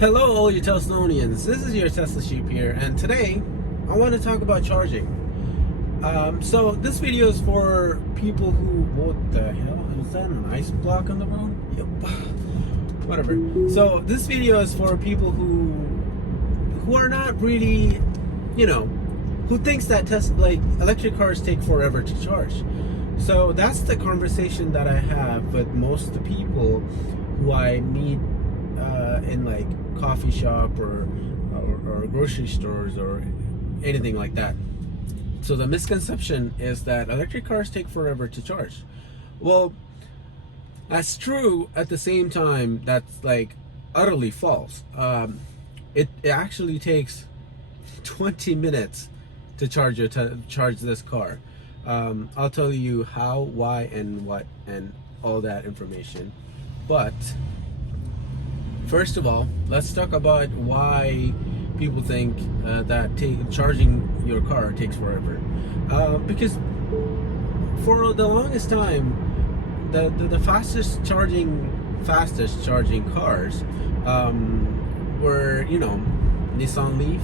Hello, all you Teslonians. This is your Tesla Sheep here, and today I want to talk about charging. So this video is for people who, what the hell is that? An ice block on the road? Yep. Whatever. So this video is for people who are not really, who thinks that electric cars take forever to charge. So that's the conversation that I have with most of the people who I meet in like coffee shop or grocery stores or anything like that. So the misconception is that electric cars take forever to charge. Well, that's true. At the same time, that's like utterly false. It actually takes 20 minutes to charge this car. I'll tell you how, why, and what, and all that information. But first of all, let's talk about why people think that charging your car takes forever. Because for the longest time, the fastest charging cars were, Nissan Leaf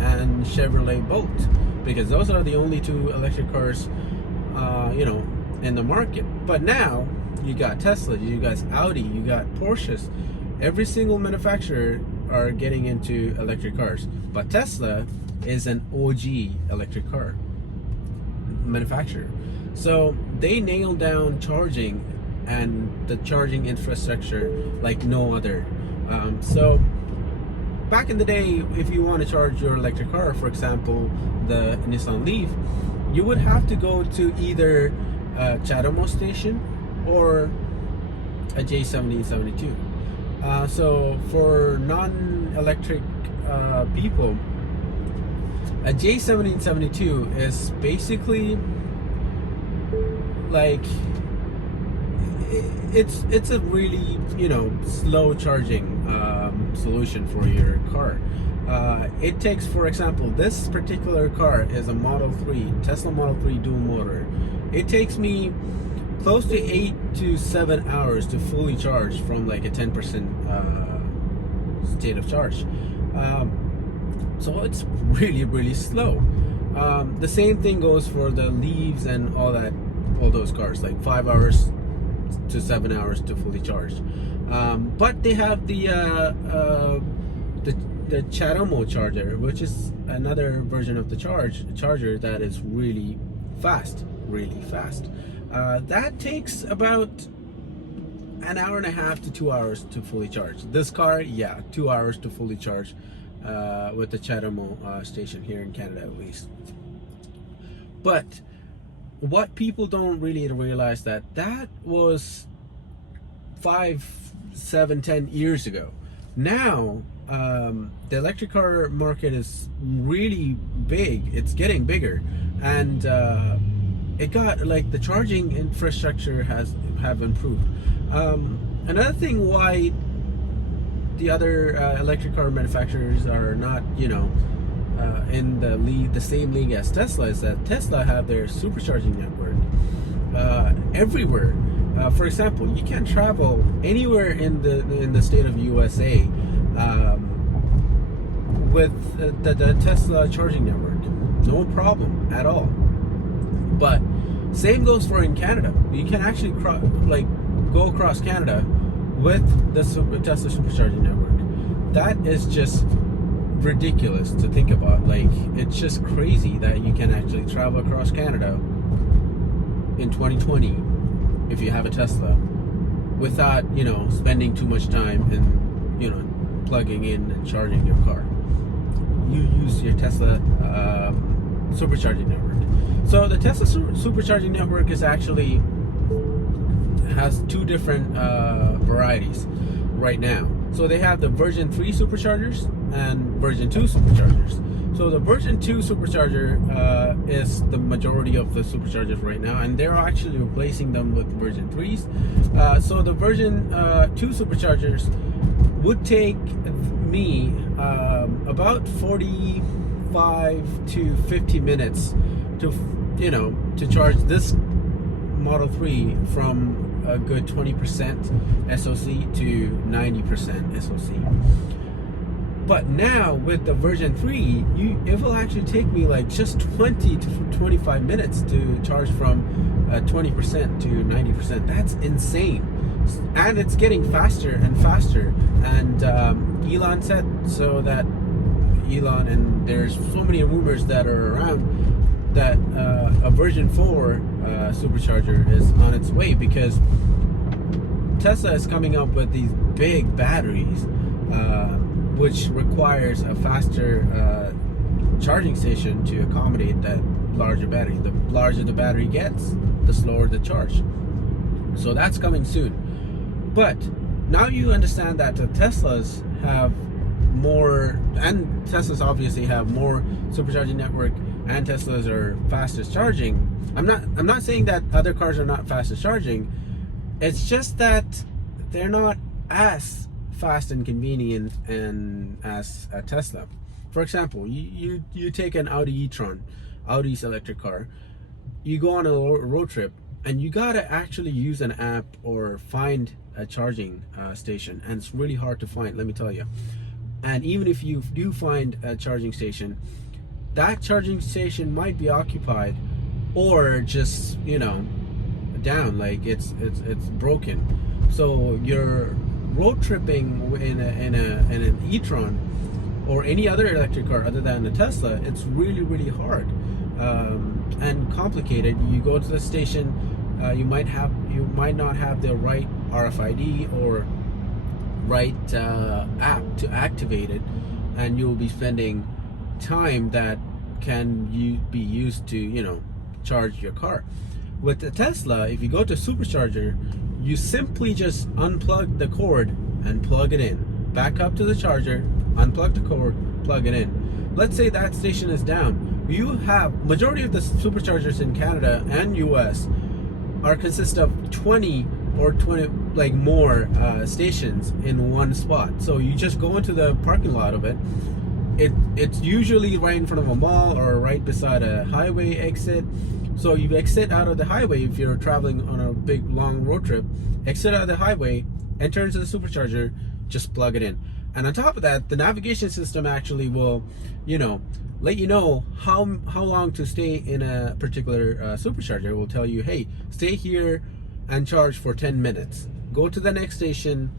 and Chevrolet Bolt, because those are the only two electric cars, in the market. But now you got Tesla, you got Audi, you got Porsches. Every single manufacturer are getting into electric cars, but Tesla is an OG electric car manufacturer. So they nailed down charging and the charging infrastructure like no other. So back in the day, if you want to charge your electric car, for example, the Nissan Leaf, you would have to go to either a CHAdeMO station or a J1772. So for non-electric people, a J1772 is basically like it's a really slow charging solution for your car. It takes, for example, this particular car is a Model 3 Tesla Model 3 dual motor. It takes me close to 8 to 7 hours to fully charge from like a 10% state of charge. So it's really slow. The same thing goes for the Leaves and all those cars, like 5 hours to 7 hours to fully charge. But they have the CHAdeMO charger, which is another version of the charger that is really fast. That takes about an hour and a half to 2 hours to fully charge. This car, 2 hours to fully charge with the CHAdeMO station here in Canada, at least. But what people don't really realize that was 5, 7, 10 years ago. Now the electric car market is really big. It's getting bigger, and it got like the charging infrastructure have improved. Another thing why the other electric car manufacturers are not in the same league as Tesla is that Tesla have their supercharging network everywhere. For example, you can travel anywhere in the state of USA with the Tesla charging network, no problem at all. But same goes for in Canada. You can actually go across Canada with the Tesla supercharging network. That is just ridiculous to think about. Like, it's just crazy that you can actually travel across Canada in 2020 if you have a Tesla without spending too much time and plugging in and charging your car. You use your Tesla supercharging network. So the Tesla supercharging network has two different varieties right now. So they have the version 3 superchargers and version 2 superchargers. So the version 2 supercharger is the majority of the superchargers right now, and they're actually replacing them with version 3s. So the version 2 superchargers would take me about 45 to 50 minutes to charge this Model 3 from a good 20% SOC to 90% SOC. But now with the version 3, it will actually take me like just 20 to 25 minutes to charge from 20% to 90%. That's insane. And it's getting faster and faster. And Elon said so that and there's so many rumors that are around that a version 4 supercharger is on its way, because Tesla is coming up with these big batteries, which requires a faster charging station to accommodate that larger battery. The larger the battery gets, the slower the charge. So that's coming soon. But now you understand that the Teslas have more, and Teslas obviously have more supercharging network, and Teslas are fastest charging. I'm not saying that other cars are not fastest charging. It's just that they're not as fast and convenient and as a Tesla. For example, you take an Audi e-tron, Audi's electric car. You go on a road trip, and you gotta actually use an app or find a charging station, and it's really hard to find, let me tell you. And even if you do find a charging station, that charging station might be occupied, or just, you know, down, like it's broken. So you're road tripping in an e-tron or any other electric car other than a Tesla. It's really hard and complicated. You go to the station, you might not have the right RFID or right app to activate it, and you'll be spending time that can be used to, you know, charge your car. With the Tesla, if you go to supercharger, you simply just unplug the cord and plug it in. Back up to the charger, unplug the cord, plug it in. Let's say that station is down. You have majority of the superchargers in Canada and US consist of 20 or 20 like more stations in one spot. So you just go into the parking lot of it. It's usually right in front of a mall or right beside a highway exit. So you exit out of the highway if you're traveling on a big long road trip. Exit out of the highway, enter into the supercharger, just plug it in. And on top of that, the navigation system actually will, you know, let you know how long to stay in a particular supercharger. It will tell you, hey, stay here and charge for 10 minutes. Go to the next station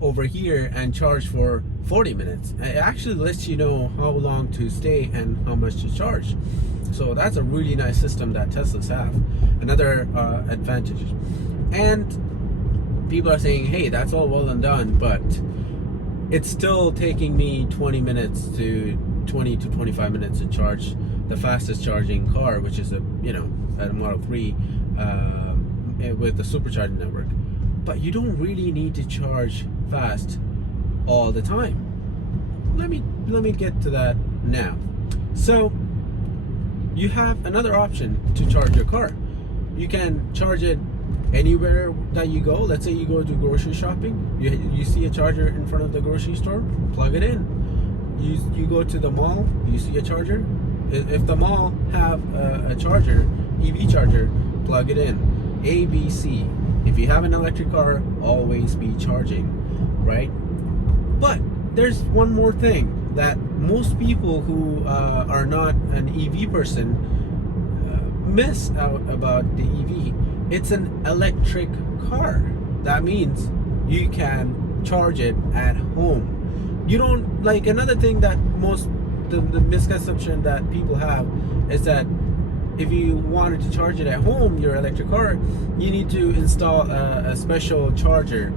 over here and charge for 40 minutes. It actually lets you know how long to stay and how much to charge. So that's a really nice system that Teslas have. Another advantage. And people are saying, hey, that's all well and done, but it's still taking me 20 to 25 minutes to charge the fastest charging car, which is a Model 3 with the Supercharging Network. But you don't really need to charge fast all the time. Let me get to that now. So you have another option to charge your car. You can charge it anywhere that you go. Let's say you go to grocery shopping, you see a charger in front of the grocery store, plug it in. You go to the mall, you see a charger. If the mall have a charger, EV charger, plug it in. A, B, C. If you have an electric car, always be charging, right? But there's one more thing that most people who are not an EV person miss out about the EV. It's an electric car. That means you can charge it at home. You don't, like, another thing that the misconception that people have is that if you wanted to charge it at home, your electric car, you need to install a special charger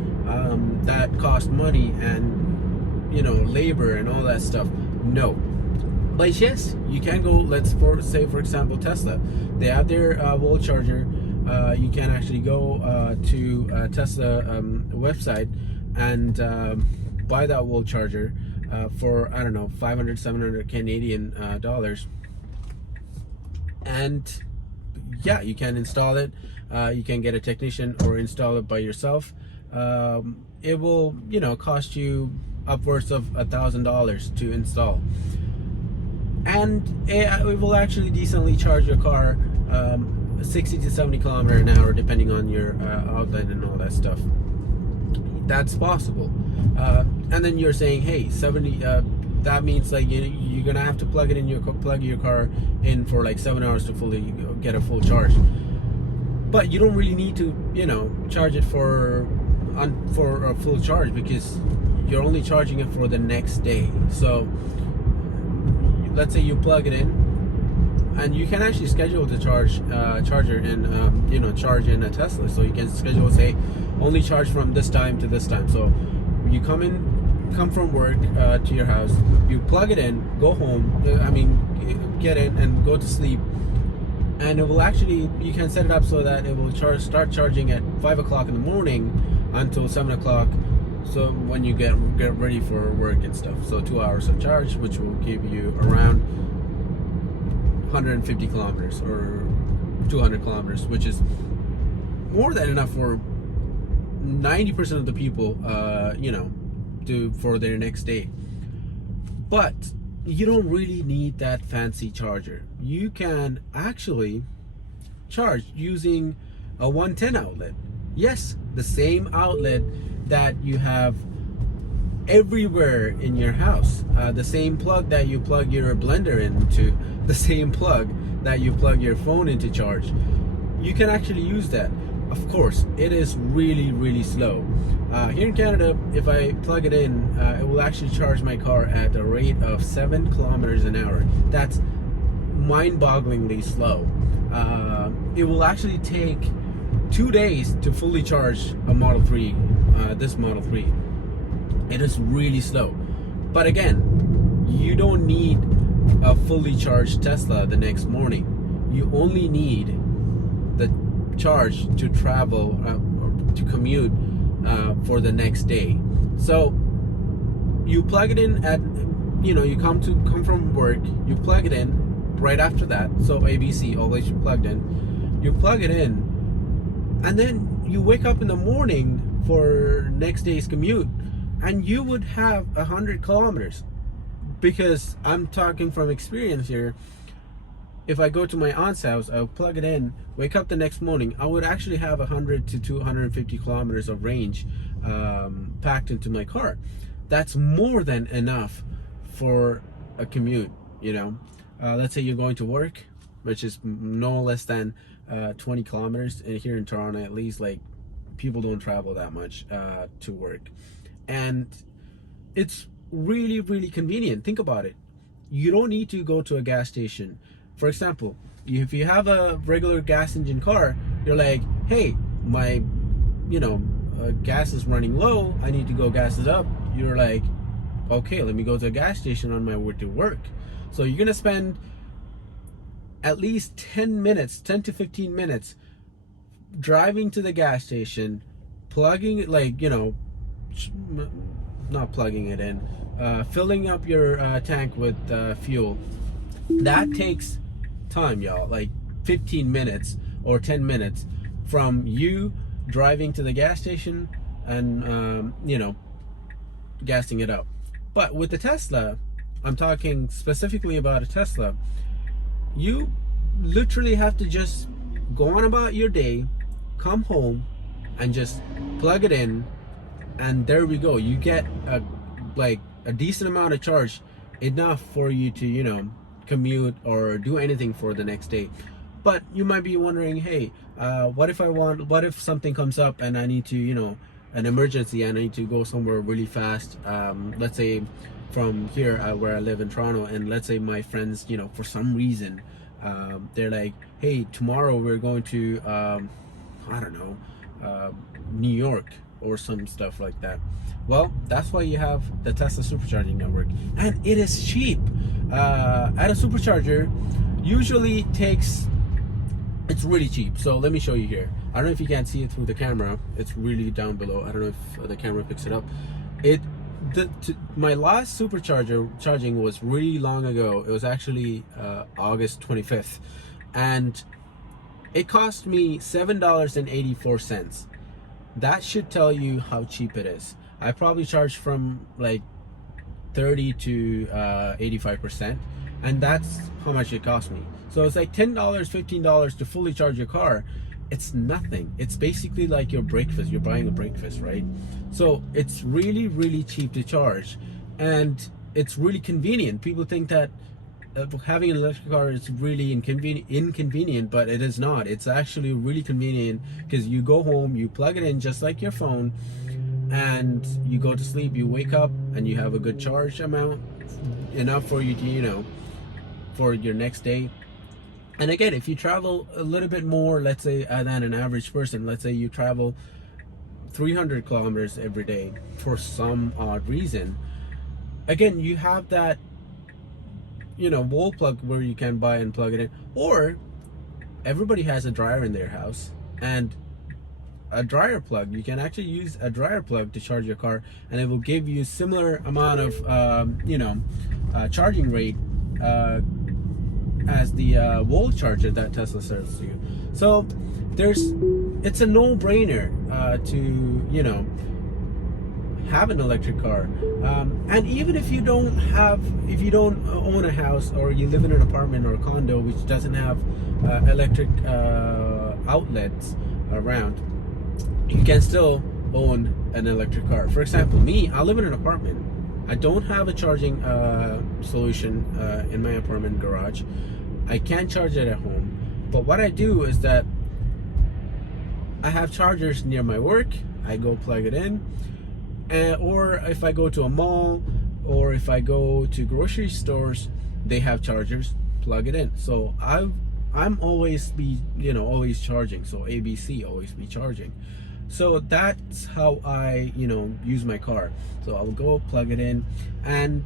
that costs money and, you know, labor and all that stuff. No. But yes, you can go, say for example Tesla. They have their wall charger. You can actually go to Tesla website and buy that wall charger for, I don't know, 500, 700 Canadian dollars. And yeah, you can install it. You can get a technician or install it by yourself. It will, you know, cost you upwards of $1,000 to install. And it will actually decently charge your car. 60 to 70 kilometer an hour, depending on your outlet and all that stuff. That's possible. And then you're saying, hey, 70. That means like you're gonna have to plug your car in for like 7 hours to fully get a full charge. But you don't really need to, charge it for a full charge, because you're only charging it for the next day. So let's say you plug it in, and you can actually schedule the charger and charge in a Tesla. So you can schedule, say, only charge from this time to this time. So you come from work to your house, you plug it in, go home, get in and go to sleep, and it will actually, you can set it up so that it will start charging at 5 o'clock in the morning until 7 o'clock, so when you get ready for work and stuff. So 2 hours of charge, which will give you around 150 kilometers or 200 kilometers, which is more than enough for 90% of the people for their next day. But you don't really need that fancy charger. You can actually charge using a 110 outlet. Yes, the same outlet that you have everywhere in your house, the same plug that you plug your blender into, the same plug that you plug your phone into charge. You can actually use that. Of course, it is really, really slow. Here in Canada, if I plug it in, it will actually charge my car at a rate of 7 kilometers an hour. That's mind-bogglingly slow. It will actually take 2 days to fully charge a Model 3, this Model 3. It is really slow. But again, you don't need a fully charged Tesla the next morning. You only need the charge to travel, to commute for the next day. So you plug it in at, you come from work, you plug it in right after that. So ABC, always plugged in. You plug it in, and then you wake up in the morning for next day's commute, and you would have 100 kilometers. Because I'm talking from experience here. If I go to my aunt's house, I'll plug it in, wake up the next morning, I would actually have 100 to 250 kilometers of range packed into my car. That's more than enough for a commute, Let's say you're going to work, which is no less than 20 kilometers. And here in Toronto, at least, like, people don't travel that much to work. And it's really, really convenient. Think about it. You don't need to go to a gas station. For example, if you have a regular gas engine car, you're like, hey, my gas is running low, I need to go gas it up. You're like, okay, let me go to a gas station on my way to work. So you're gonna spend at least 10 to 15 minutes driving to the gas station, plugging it, not plugging it in, filling up your tank with fuel. That takes time, y'all, like 15 minutes or 10 minutes from you driving to the gas station and gassing it up. But with the Tesla, I'm talking specifically about a Tesla, you literally have to just go on about your day, come home, and just plug it in, and there we go. You get a decent amount of charge, enough for you to commute or do anything for the next day. But you might be wondering, hey, what if something comes up and I need to an emergency and I need to go somewhere really fast, let's say from here where I live in Toronto, and let's say my friends for some reason they're like, hey, tomorrow we're going to New York or some stuff like that. Well, that's why you have the Tesla Supercharging Network, and it is cheap. At a supercharger, usually it's really cheap. So let me show you here. I don't know if you can see it through the camera. It's really down below. I don't know if the camera picks it up. My last supercharger charging was really long ago. It was actually August 25th, and it cost me $7.84. That should tell you how cheap it is. I probably charged from like 30 to 85%, and that's how much it cost me. So it's like $10, $15 to fully charge your car. It's nothing. It's basically like your breakfast. You're buying a breakfast, right? So it's really, really cheap to charge, and it's really convenient. People think that having an electric car is really inconvenient, but it is not. It's actually really convenient, because you go home, you plug it in just like your phone, and you go to sleep. You wake up and you have a good charge amount, enough for you to, for your next day. And again, if you travel a little bit more, let's say, than an average person, let's say you travel 300 kilometers every day for some odd reason, again, you have that wall plug where you can buy and plug it in. Or everybody has a dryer in their house, and a dryer plug, you can actually use a dryer plug to charge your car, and it will give you similar amount of charging rate as the wall charger that Tesla sells to you. So it's a no-brainer to have an electric car. And even if you don't own a house, or you live in an apartment or a condo which doesn't have electric outlets around, you can still own an electric car. For example, me, I live in an apartment. I don't have a charging solution in my apartment garage. I can't charge it at home, but what I do is that I have chargers near my work. I go plug it in, or if I go to a mall, or if I go to grocery stores, they have chargers. Plug it in. So I'm always always charging. So ABC, always be charging. So that's how I use my car. So I'll go plug it in, and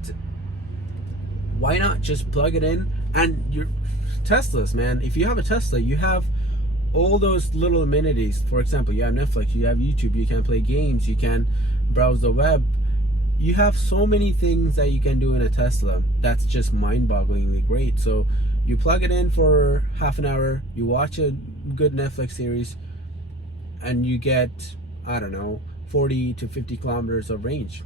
why not just plug it in? And your Teslas, man, if you have a Tesla, you have all those little amenities. For example, you have Netflix, you have YouTube, you can play games, you can browse the web. You have so many things that you can do in a Tesla. That's just mind-bogglingly great. So you plug it in for half an hour, you watch a good Netflix series, and you get, I don't know, 40 to 50 kilometers of range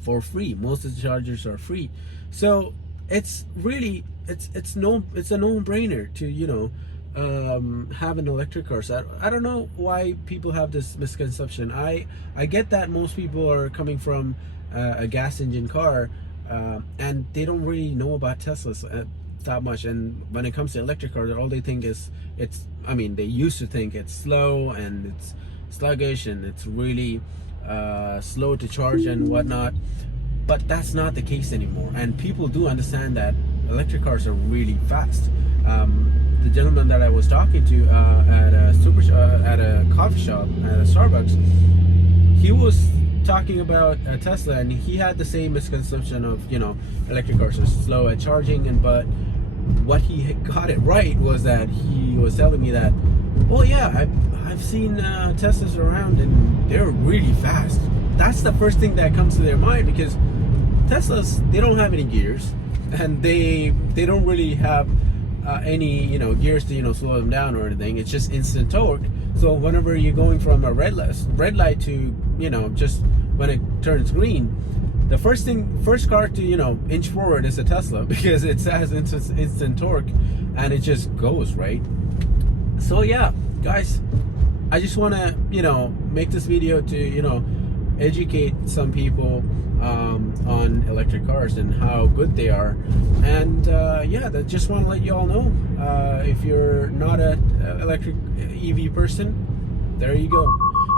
for free. Most of the chargers are free. So it's really, it's a no-brainer to have an electric car. So I don't know why people have this misconception. I get that most people are coming from a gas engine car, and they don't really know about Teslas that much. And when it comes to electric cars, all they think is they used to think it's slow and it's sluggish and it's really slow to charge and whatnot. But that's not the case anymore, and people do understand that electric cars are really fast. The gentleman that I was talking to at a coffee shop, at a Starbucks, he was talking about a Tesla, and he had the same misconception of electric cars are slow at charging. And but what he got it right was that he was telling me that, oh yeah, I've seen Teslas around and they're really fast. That's the first thing that comes to their mind, because Teslas, they don't have any gears, and they don't really have any gears to slow them down or anything. It's just instant torque. So whenever you're going from a red light to just when it turns green, the first car to inch forward is a Tesla, because it has instant torque and it just goes right. So yeah, guys, I just want to make this video to educate some people on electric cars and how good they are. And yeah, I just want to let you all know, if you're not an electric EV person, there you go.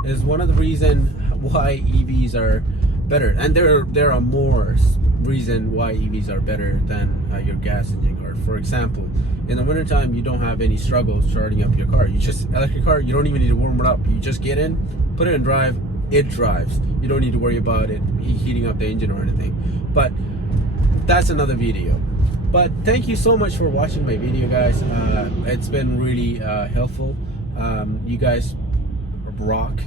It's one of the reasons why EVs are better, and there are more reasons why EVs are better than your gas engine car. For example, in the wintertime, you don't have any struggles charging up your car. Electric car, you don't even need to warm it up. You just get in, put it in drive, it drives. You don't need to worry about it heating up the engine or anything. But that's another video. But thank you so much for watching my video, guys. It's been really helpful. You guys rock.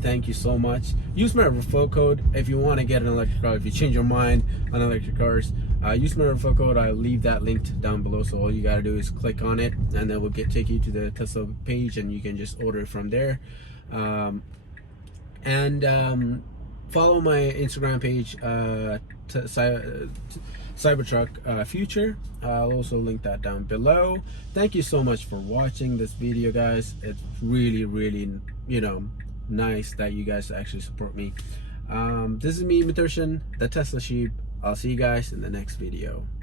Thank you so much. Use my referral code if you want to get an electric car. If you change your mind on electric cars, use my referral code. I'll leave that linked down below. So all you gotta do is click on it, and then we'll take you to the Tesla page, and you can just order it from there. follow my Instagram page, Cybertruck Future. I'll also link that down below. Thank you so much for watching this video, guys. It's really, really, you know, nice that you guys actually support me. This is me, Maturshan, the Tesla Sheep. I'll see you guys in the next video.